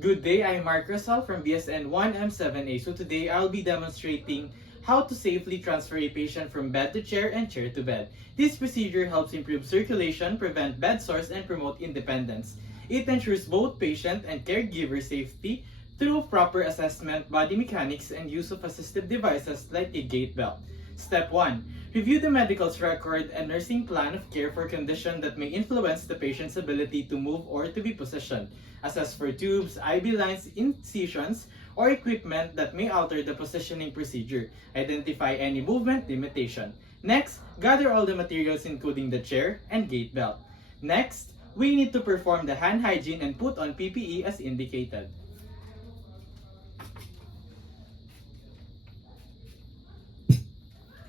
Good day, I'm Mark Rosal from BSN 1M7A. So today I'll be demonstrating how to safely transfer a patient from bed to chair and chair to bed. This procedure helps improve circulation, prevent bed sores, and promote independence. It ensures both patient and caregiver safety through proper assessment, body mechanics, and use of assistive devices like a gait belt. Step 1. Review the medical's record and nursing plan of care for conditions that may influence the patient's ability to move or to be positioned. Assess for tubes, IV lines, incisions, or equipment that may alter the positioning procedure. Identify any movement limitation. Next, gather all the materials including the chair and gait belt. Next, we need to perform the hand hygiene and put on PPE as indicated.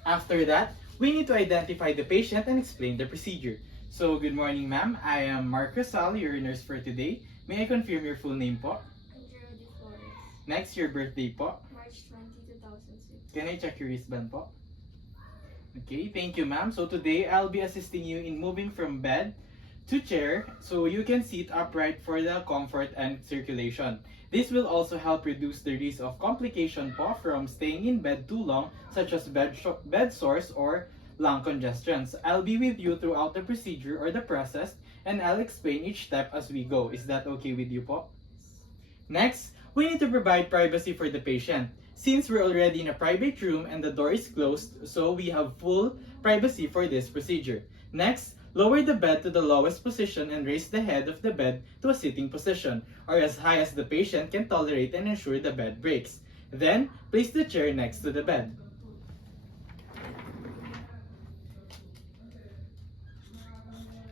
After that, we need to identify the patient and explain the procedure. So, good morning ma'am. I am Mark Rosal, your nurse for today. May I confirm your full name po? Angelo De Flores, Next, your birthday po. March 20, 2006. Can I check your wristband po? Okay, thank you ma'am. So today, I'll be assisting you in moving from bed to chair so you can sit upright for the comfort and circulation. This will also help reduce the risk of complication po from staying in bed too long, such as bed sores or lung congestions. I'll be with you throughout the procedure or the process, and I'll explain each step as we go. Is that okay with you po? Next, we need to provide privacy for the patient. Since we're already in a private room and the door is closed, so we have full privacy for this procedure. Next, lower the bed to the lowest position and raise the head of the bed to a sitting position, or as high as the patient can tolerate and ensure the bed breaks. Then, place the chair next to the bed.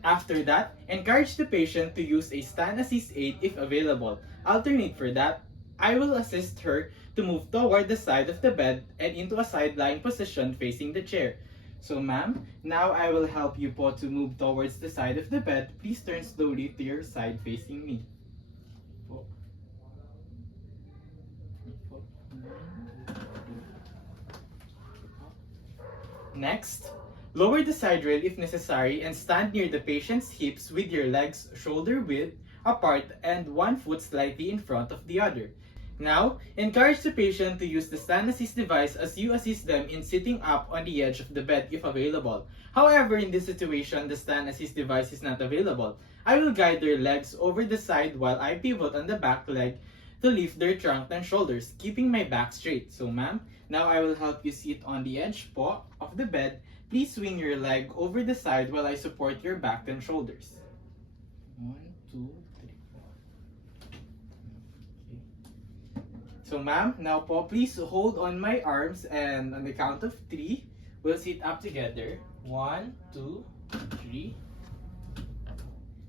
After that, encourage the patient to use a stand assist aid if available. Alternate for that, I will assist her to move toward the side of the bed and into a side-lying position facing the chair. So ma'am, now I will help you po to move towards the side of the bed. Please turn slowly to your side facing me. Po. Next, lower the side rail if necessary and stand near the patient's hips with your legs shoulder width apart and one foot slightly in front of the other. Now, encourage the patient to use the stand assist device as you assist them in sitting up on the edge of the bed if available. However, in this situation, the stand assist device is not available. I will guide their legs over the side while I pivot on the back leg to lift their trunk and shoulders, keeping my back straight. So ma'am, now I will help you sit on the edge po of the bed. Please swing your leg over the side while I support your back and shoulders. 1, 2, 3, 4. Okay. So ma'am, now po, please hold on my arms and on the count of 3, we'll sit up together. 1, 2, 3.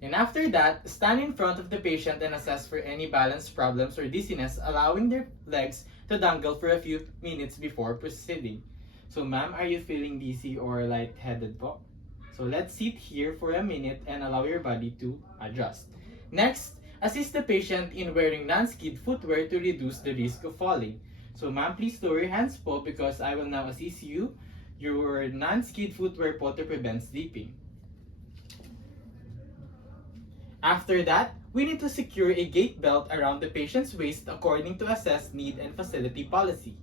And after that, stand in front of the patient and assess for any balance problems or dizziness, allowing their legs to dangle for a few minutes before proceeding. So ma'am, are you feeling dizzy or lightheaded po? So let's sit here for a minute and allow your body to adjust. Next, assist the patient in wearing non-skid footwear to reduce the risk of falling. So ma'am, please lower your hands po because I will now assist you your non-skid footwear po to prevent slipping. After that, we need to secure a gait belt around the patient's waist according to assessed need and facility policy.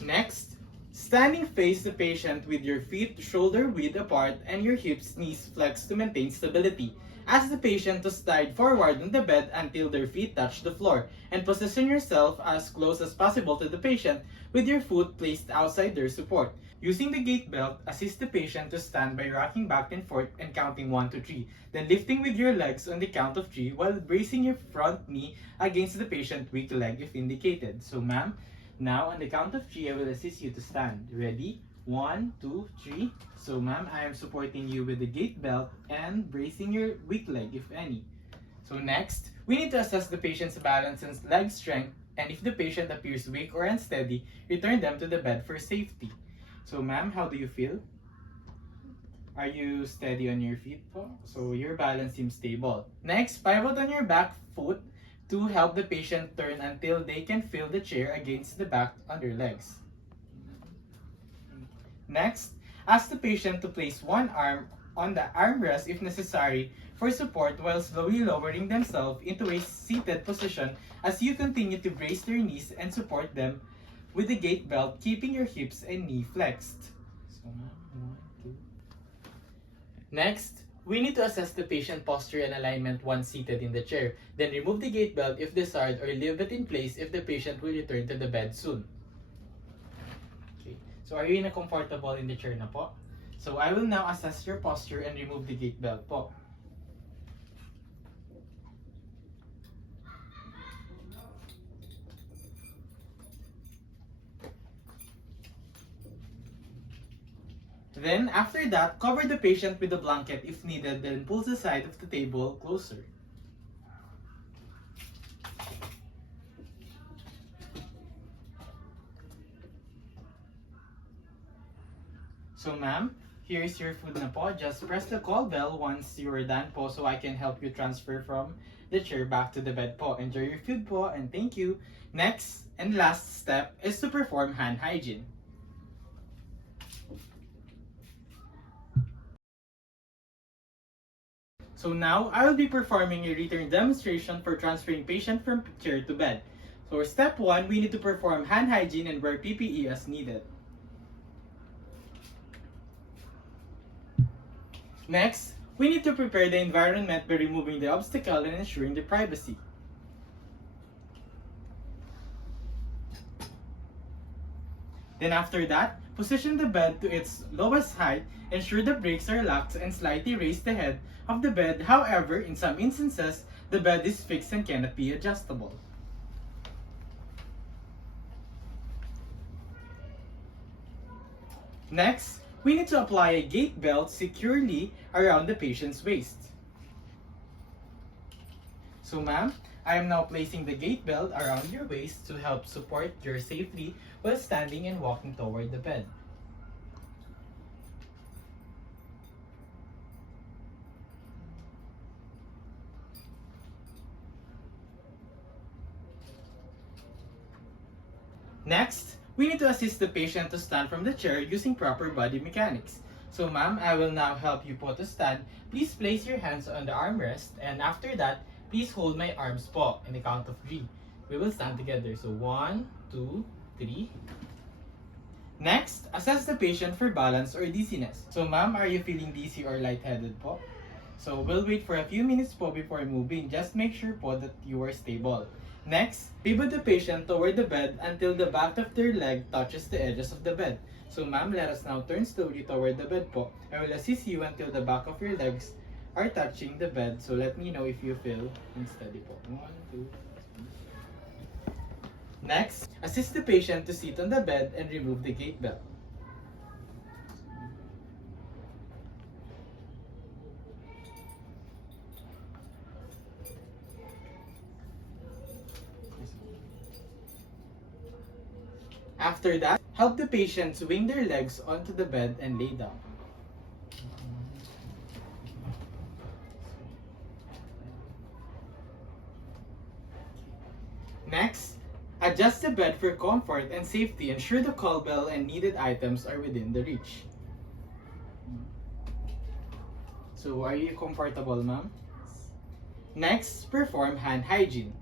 Next, standing face the patient with your feet shoulder width apart and your hips knees flexed to maintain stability. Ask the patient to slide forward on the bed until their feet touch the floor and position yourself as close as possible to the patient with your foot placed outside their support. Using the gait belt, assist the patient to stand by rocking back and forth and counting 1 to 3, then lifting with your legs on the count of 3 while bracing your front knee against the patient's weak leg if indicated. So ma'am, now on the count of 3, I will assist you to stand. Ready? 1, 2, 3. So ma'am, I am supporting you with the gait belt and bracing your weak leg if any. So next, we need to assess the patient's balance and leg strength And if the patient appears weak or unsteady, return them to the bed for safety. So ma'am, how do you feel? Are you steady on your feet po? So your balance seems stable. Next, pivot on your back foot to help the patient turn until they can feel the chair against the back on their legs. Next, ask the patient to place one arm on the armrest if necessary for support while slowly lowering themselves into a seated position as you continue to brace their knees and support them with the gait belt, keeping your hips and knee flexed. So, 1, 2. Next, we need to assess the patient posture and alignment once seated in the chair. Then remove the gait belt if desired or leave it in place if the patient will return to the bed soon. Okay. So are you comfortable in the chair na po? So I will now assess your posture and remove the gait belt po. Then, after that, cover the patient with a blanket if needed, then pull the side of the table closer. So ma'am, here is your food na po. Just press the call bell once you are done po so I can help you transfer from the chair back to the bed po. Enjoy your food po and thank you. Next and last step is to perform hand hygiene. So now, I will be performing a written demonstration for transferring patient from chair to bed. So step 1, we need to perform hand hygiene and wear PPE as needed. Next, we need to prepare the environment by removing the obstacle and ensuring the privacy. Then after that, position the bed to its lowest height, ensure the brakes are locked and slightly raise the head of the bed. However, in some instances, the bed is fixed and cannot be adjustable. Next, we need to apply a gait belt securely around the patient's waist. So ma'am, I am now placing the gait belt around your waist to help support your safety while standing and walking toward the bed. Next, we need to assist the patient to stand from the chair using proper body mechanics. So ma'am, I will now help you po to stand. Please place your hands on the armrest and after that, please hold my arms po in the count of 3. We will stand together. So 1, 2, 3. Next, assess the patient for balance or dizziness. So ma'am, are you feeling dizzy or lightheaded po? So we'll wait for a few minutes po before moving. Just make sure po that you are stable. Next, pivot the patient toward the bed until the back of their leg touches the edges of the bed. So ma'am, let us now turn slowly toward the bed po. I will assist you until the back of your legs are touching the bed. So let me know if you feel unsteady po. 1, 2, 3. Next, assist the patient to sit on the bed and remove the gait belt. After that, help the patient swing their legs onto the bed and lay down. Next, adjust the bed for comfort and safety. Ensure the call bell and needed items are within the reach. So, are you comfortable, ma'am? Next, perform hand hygiene.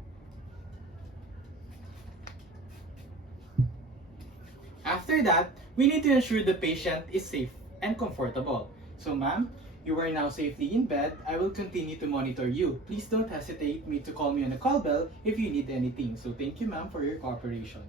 After that, we need to ensure the patient is safe and comfortable. So ma'am, you are now safely in bed. I will continue to monitor you. Please don't hesitate to call me on the call bell if you need anything. So thank you ma'am for your cooperation.